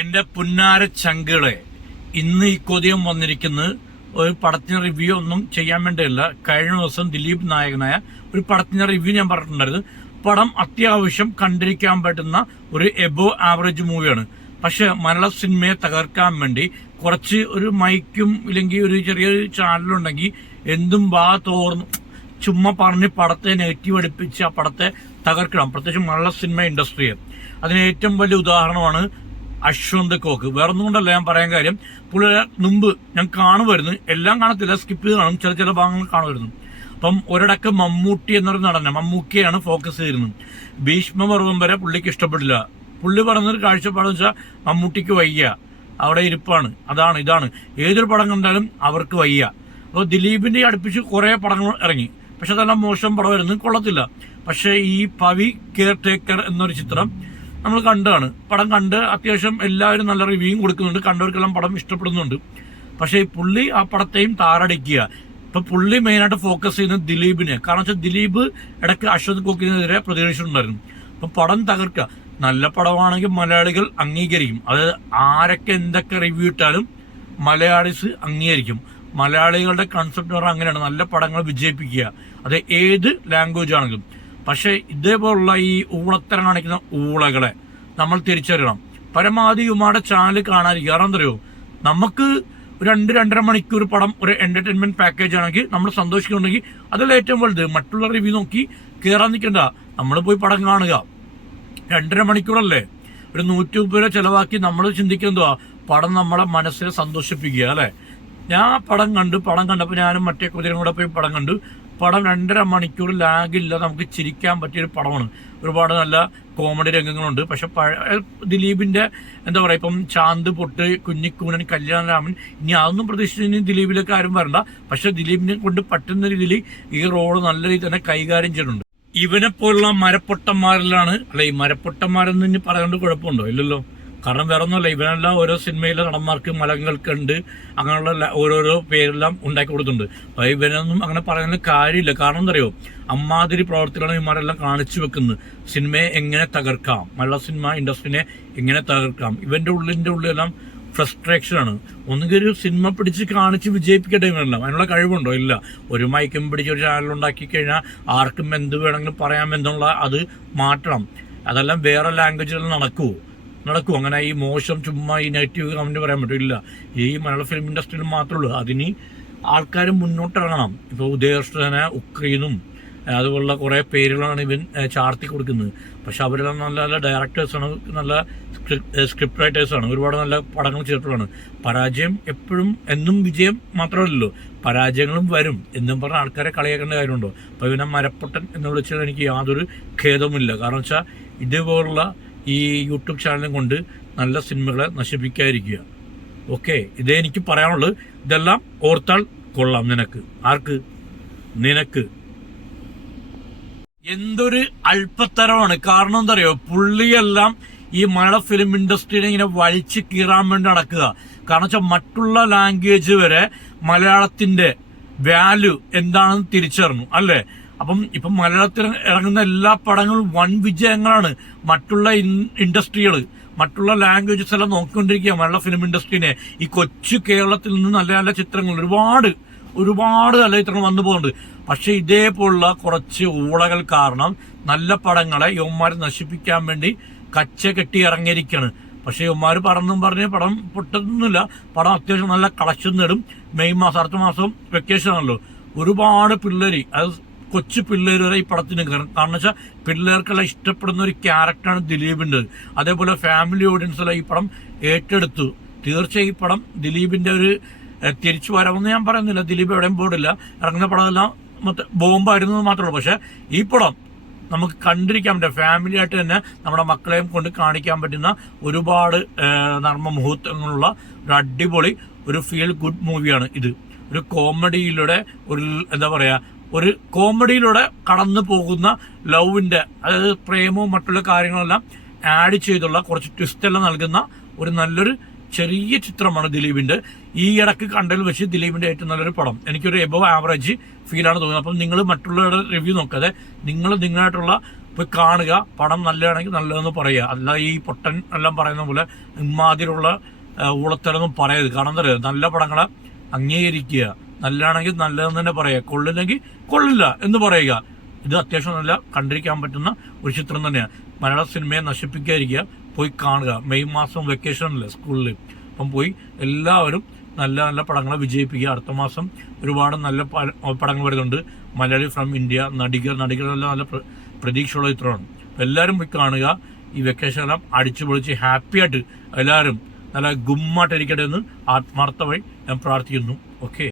എന്റെ പുന്നാര ചങ്കുകളെ ഇന്ന് ഈ കൊതിയം വന്നിരിക്കുന്നത് ഒരു പടത്തിന് റിവ്യൂ ഒന്നും ചെയ്യാൻ വേണ്ടിയല്ല. കഴിഞ്ഞ ദിവസം ദിലീപ് നായകനായ ഒരു പടത്തിന്റെ റിവ്യൂ ഞാൻ പറഞ്ഞിട്ടുണ്ടായിരുന്നു. പടം അത്യാവശ്യം കണ്ടിരിക്കാൻ പറ്റുന്ന ഒരു എബോ ആവറേജ് മൂവിയാണ് പക്ഷെ മലയാള സിനിമയെ തകർക്കാൻ വേണ്ടി കുറച്ച് ഒരു മൈക്കും ഇല്ലെങ്കിൽ ഒരു ചെറിയൊരു ചാനലുണ്ടെങ്കിൽ എന്തും വാ തോർന്നു ചുമ്മാ പറഞ്ഞ് പടത്തെ നെഗറ്റീവ് അടുപ്പിച്ച് ആ പടത്തെ തകർക്കണം. പ്രത്യേകിച്ച് മലയാള സിനിമ ഇൻഡസ്ട്രിയെ അതിന് ഏറ്റവും വലിയ ഉദാഹരണമാണ് അശ്വന്ത് കോക്ക്. വേറെ ഒന്നും കൊണ്ടല്ല ഞാൻ പറയാൻ കാര്യം. പുള്ളിയുടെ മുമ്പ് ഞാൻ കാണുമായിരുന്നു. എല്ലാം കാണത്തില്ല. സ്കിപ്പ് ചെയ്ത് കാണും. ചില ചില ഭാഗങ്ങൾ കാണുമായിരുന്നു. അപ്പം ഒരിടക്ക് മമ്മൂട്ടി എന്നൊരു നടനെ മമ്മൂക്കിയാണ് ഫോക്കസ് ചെയ്തിരുന്നത്. ഭീഷ്മപർവം വരെ പുള്ളിക്ക് ഇഷ്ടപ്പെട്ടില്ല. പുള്ളി പറഞ്ഞൊരു കാഴ്ചപ്പാടെന്ന് വെച്ചാൽ മമ്മൂട്ടിക്ക് വയ്യ. അവിടെ ഇരിപ്പാണ്. അതാണ് ഇതാണ്. ഏതൊരു പടം കണ്ടാലും അവർക്ക് വയ്യ. അപ്പോൾ ദിലീപിന്റെ അടുപ്പിച്ച് കുറേ പടങ്ങൾ ഇറങ്ങി. പക്ഷെ അതെല്ലാം മോശം പടമായിരുന്നു. കൊള്ളത്തില്ല. പക്ഷേ ഈ പവി കെയർ ടേക്കർ എന്നൊരു ചിത്രം നമ്മൾ കണ്ടാണ്. പടം കണ്ട് അത്യാവശ്യം എല്ലാവരും നല്ല റിവ്യൂയും കൊടുക്കുന്നുണ്ട്. കണ്ടവർക്കെല്ലാം പടം ഇഷ്ടപ്പെടുന്നുണ്ട്. പക്ഷേ പുള്ളി ആ പടത്തെയും താറടിക്കുക ഇപ്പൊ പുള്ളി മെയിനായിട്ട് ഫോക്കസ് ചെയ്യുന്നത് ദിലീപിനെ. കാരണം വെച്ചാൽ ദിലീപ് ഇടയ്ക്ക് അശ്വത് കോക്കിനെതിരെ പ്രതികരിച്ചിട്ടുണ്ടായിരുന്നു. അപ്പൊ പടം തകർക്കുക. നല്ല പടമാണെങ്കിൽ മലയാളികൾ അംഗീകരിക്കും. അതായത് ആരൊക്കെ എന്തൊക്കെ റിവ്യൂ ഇട്ടാലും മലയാളീസ് അംഗീകരിക്കും. മലയാളികളുടെ കൺസെപ്റ്റ് പറഞ്ഞാൽ അങ്ങനെയാണ്. നല്ല പടങ്ങൾ വിജയിപ്പിക്കുക. അത് ഏത് ലാംഗ്വേജ് ആണെങ്കിലും. പക്ഷേ ഇതേപോലുള്ള ഈ ഊളത്തരം കാണിക്കുന്ന ഊളകളെ നമ്മൾ തിരിച്ചറിയണം. പരമാവധി ഉമാടെ ചാനൽ കാണാതിരിക്കുക. കാരണം എന്തറിയോ? നമുക്ക് രണ്ട് രണ്ടര മണിക്കൂർ പടം ഒരു എന്റർടൈൻമെന്റ് പാക്കേജ് ആണെങ്കിൽ നമ്മൾ സന്തോഷിക്കുന്നുണ്ടെങ്കിൽ അതല്ല ഏറ്റവും വലുത്. മറ്റുള്ള റിവ്യൂ നോക്കി കയറാൻ നിൽക്കണ്ട. നമ്മൾ പോയി പടം കാണുക. രണ്ടര മണിക്കൂറല്ലേ? ഒരു നൂറ്റി മുപ്പത് രൂപ ചിലവാക്കി നമ്മൾ ചിന്തിക്കുന്നതോ പടം നമ്മളെ മനസ്സിനെ സന്തോഷിപ്പിക്കുക അല്ലെ? ഞാൻ പടം കണ്ടു. പടം കണ്ടപ്പോൾ ഞാനും മറ്റേ കുതിരയും കൂടെ പോയി പടം കണ്ടു. പടം രണ്ടര മണിക്കൂർ ലാഗില്ല നമുക്ക് ചിരിക്കാൻ പറ്റിയ ഒരു പടമാണ്. ഒരുപാട് നല്ല കോമഡി രംഗങ്ങളുണ്ട്. പക്ഷെ ദിലീപിന്റെ എന്താ പറയാ ഇപ്പം ചാന്ത് പൊട്ട് കുഞ്ഞിക്കൂനൻ കല്യാണരാമൻ ഇനി അതൊന്നും പ്രതീക്ഷിച്ച് ഇനി ദിലീപിലേക്ക് ആരും വരണ്ട. പക്ഷെ ദിലീപിനെ കൊണ്ട് പറ്റുന്ന രീതിയിൽ ഈ റോൾ നല്ല രീതിയിൽ തന്നെ കൈകാര്യം ചെയ്യുന്നുണ്ട് ഇവനെ പോലുള്ള മരപ്പൊട്ടന്മാരിലാണ് അല്ലെ ഈ മരപ്പൊട്ടന്മാരെന്ന് ഇനി പറയാണ്ട് കുഴപ്പമുണ്ടോ? ഇല്ലല്ലോ. കാരണം വേറെ ഒന്നുമല്ല ഇവനെല്ലാം ഓരോ സിനിമയിലെ നടന്മാർക്ക് മലങ്ങൾക്കുണ്ട്. അങ്ങനെയുള്ള ഓരോരോ പേരെല്ലാം ഉണ്ടാക്കി കൊടുത്തിട്ടുണ്ട്. അപ്പൊ ഇവനൊന്നും അങ്ങനെ പറയുന്ന കാര്യമില്ല. കാരണം എന്താ അറിയോ? അമ്മാതിരി പ്രവർത്തികളാണ് ഇവന്മാരെല്ലാം കാണിച്ചു വെക്കുന്നത്. സിനിമയെ എങ്ങനെ തകർക്കാം? മലയാള സിനിമ ഇൻഡസ്ട്രീനെ എങ്ങനെ തകർക്കാം? ഇവന്റെ ഉള്ളിന്റെ ഉള്ളിലെല്ലാം ഫ്രസ്ട്രേഷൻ ആണ്. ഒന്നുകിൽ ഒരു സിനിമ പിടിച്ച് കാണിച്ച് വിജയിപ്പിക്കട്ടെ ഇവനെല്ലാം. അതിനുള്ള കഴിവുണ്ടോ? ഇല്ല. ഒരു മൈക്കും പിടിച്ച് ഒരു ചാനൽ ഉണ്ടാക്കി കഴിഞ്ഞാൽ ആർക്കും എന്ത് വേണമെങ്കിലും പറയാം എന്നുള്ള അത് മാറ്റണം. അതെല്ലാം വേറെ ലാംഗ്വേജിൽ നടക്കുമോ നടക്കും അങ്ങനെ ഈ മോശം ചുമ്മാ ഈ നെഗറ്റീവ് കമന്റ് പറയാൻ പറ്റില്ല. ഈ മലയാള ഫിലിം ഇൻഡസ്ട്രിയിൽ മാത്രമേ ഉള്ളൂ. അതിന് ആൾക്കാർ മുന്നോട്ടിറങ്ങണം. ഇപ്പോൾ ഉദ്യോഗസ്ഥന ഉക്രൈനും അതുപോലുള്ള കുറേ പേരുകളാണ് ഇവൻ ചാർത്തി കൊടുക്കുന്നത്. പക്ഷെ അവരെല്ലാം നല്ല നല്ല ഡയറക്ടേഴ്സാണ് നല്ല സ്ക്രിപ്റ്റ് റൈറ്റേഴ്സാണ് ഒരുപാട് നല്ല പടങ്ങൾ ചെയ്തിട്ടുള്ളതാണ്. പരാജയം എപ്പോഴും എന്നും വിജയം മാത്രമല്ലല്ലോ. പരാജയങ്ങളും വരും. എന്നും പറഞ്ഞ ആൾക്കാരെ കളിയാക്കേണ്ട കാര്യമുണ്ടോ? അപ്പോൾ ഇവനെ മരപ്പൊട്ടൻ എന്ന് വിളിച്ചാൽ എനിക്ക് യാതൊരു ഖേദവുമില്ല. കാരണം വെച്ചാൽ ഇതുപോലുള്ള ഈ യൂട്യൂബ് ചാനലും കൊണ്ട് നല്ല സിനിമകളെ നശിപ്പിക്കാതിരിക്കുക. ഓക്കെ ഇതേ എനിക്ക് പറയാനുള്ളത് ഇതെല്ലാം ഓർത്താൽ കൊള്ളാം നിനക്ക്. ആർക്ക്? നിനക്ക്. എന്തൊരു അല്പത്തരമാണ്. കാരണം എന്താ പറയുക പുള്ളിയെല്ലാം ഈ മലയാള ഫിലിം ഇൻഡസ്ട്രീനെ ഇങ്ങനെ വലിച്ചു കീറാൻ വേണ്ടി നടക്കുക. കാരണം വെച്ചാൽ മറ്റുള്ള ലാംഗ്വേജ് വരെ മലയാളത്തിന്റെ വാല്യൂ എന്താണെന്ന് തിരിച്ചറിഞ്ഞു. അല്ലേ? അപ്പം ഇപ്പം മലയാളത്തിൽ ഇറങ്ങുന്ന എല്ലാ പടങ്ങളും വൺ വിജയങ്ങളാണ്. മറ്റുള്ള ഇൻഡസ്ട്രികൾ മറ്റുള്ള ലാംഗ്വേജസ് എല്ലാം നോക്കിക്കൊണ്ടിരിക്കുക മലയാള ഫിലിം ഇൻഡസ്ട്രീനെ. ഈ കൊച്ചു കേരളത്തിൽ നിന്ന് നല്ല നല്ല ചിത്രങ്ങൾ ഒരുപാട് ഒരുപാട് നല്ല ചിത്രങ്ങൾ വന്നു പോകുന്നുണ്ട്. പക്ഷെ ഇതേപോലുള്ള കുറച്ച് ഊളകൾ കാരണം നല്ല പടങ്ങളെ യുവന്മാരെ നശിപ്പിക്കാൻ വേണ്ടി കച്ച കെട്ടി ഇറങ്ങിയിരിക്കുകയാണ്. പക്ഷെ യുവന്മാർ പറഞ്ഞും പറഞ്ഞ് പടം പൊട്ടുന്നില്ല പടം അത്യാവശ്യം നല്ല കളക്ഷൻ നേടും. മെയ് മാസം അടുത്ത മാസം വെക്കേഷൻ ആണല്ലോ. ഒരുപാട് പിള്ളേര് അത് കൊച്ചു പിള്ളേർ വരെ ഈ പടത്തിന് കയറും. കാരണം വെച്ചാൽ പിള്ളേർക്കെല്ലാം ഇഷ്ടപ്പെടുന്ന ഒരു ക്യാരക്ടറാണ് ദിലീപിന്റെ അതേപോലെ ഫാമിലി ഓഡിയൻസ് ഈ പടം ഏറ്റെടുത്തു. തീർച്ചയായും ഈ പടം ദിലീപിന്റെ ഒരു തിരിച്ചു വരവെന്ന് ഞാൻ പറയുന്നില്ല. ദിലീപ് എവിടെയും പോയിട്ടില്ല. ഇറങ്ങുന്ന പടമെല്ലാം മൊത്തം ബോംബായിരുന്നു മാത്രമേ ഉള്ളൂ. പക്ഷേ ഈ പടം നമുക്ക് കണ്ടിരിക്കാൻ പറ്റും. ഫാമിലി ആയിട്ട് തന്നെ നമ്മുടെ മക്കളെയും കൊണ്ട് കാണിക്കാൻ പറ്റുന്ന ഒരുപാട് നർമ്മ മുഹൂർത്തങ്ങളുള്ള ഒരു അടിപൊളി ഒരു ഫീൽ ഗുഡ് മൂവിയാണ് ഇത്. ഒരു കോമഡിയിലൂടെ ഒരു എന്താ പറയാ ഒരു കോമഡിയിലൂടെ കടന്നു പോകുന്ന ലവിന്റെ അതായത് പ്രേമവും മറ്റുള്ള കാര്യങ്ങളെല്ലാം ആഡ് ചെയ്തുള്ള കുറച്ച് ട്വിസ്റ്റ് എല്ലാം നൽകുന്ന ഒരു നല്ലൊരു ചെറിയ ചിത്രമാണ് ദിലീപിന്റെ. ഈ ഇടയ്ക്ക് കണ്ടൽ വെച്ച് ദിലീപിന്റെ ഏറ്റവും നല്ലൊരു പടം. എനിക്കൊരു എബവ് ആവറേജ് ഫീൽ ആണ് തോന്നുന്നത്. അപ്പം നിങ്ങൾ മറ്റുള്ളവരുടെ റിവ്യൂ നോക്കാതെ നിങ്ങൾ നിങ്ങളായിട്ടുള്ള പോയി കാണുക. പടം നല്ലതാണെങ്കിൽ നല്ലതെന്ന് പറയുക. അല്ല ഈ പൊട്ടൻ എല്ലാം പറയുന്ന പോലെ ഇമാതിരിയുള്ള ഊളത്തരൊന്നും പറയരുത്. കാരണം നല്ല പടങ്ങളെ അംഗീകരിക്കുക. നല്ലതാണെങ്കിൽ നല്ലതെന്ന് തന്നെ പറയുക കൊള്ളില്ലെങ്കിൽ കൊള്ളില്ല എന്ന് പറയുക. ഇത് അത്യാവശ്യം നല്ല കണ്ടിരിക്കാൻ പറ്റുന്ന ഒരു ചിത്രം തന്നെയാണ് മലയാള സിനിമയെ നശിപ്പിക്കാതിരിക്കുക. പോയി കാണുക. മെയ് മാസം വെക്കേഷനല്ലേ സ്കൂളിൽ അപ്പം പോയി എല്ലാവരും നല്ല നല്ല പടങ്ങളെ വിജയിപ്പിക്കുക. അടുത്ത മാസം ഒരുപാട് നല്ല പടങ്ങൾ വരുന്നുണ്ട്. മലയാളി ഫ്രം ഇന്ത്യ നടികൾ നടികളെല്ലാം നല്ല പ്ര- പ്രതീക്ഷയുള്ള ചിത്രമാണ്. എല്ലാവരും പോയി കാണുക. ഈ വെക്കേഷൻ എല്ലാം അടിച്ചു പൊളിച്ച് ഹാപ്പി ആയിട്ട് എല്ലാവരും നല്ല ഗുമ്മായിട്ടിരിക്കട്ടെ എന്ന് ആത്മാർത്ഥമായി ഞാൻ പ്രാർത്ഥിക്കുന്നു. ഓക്കെ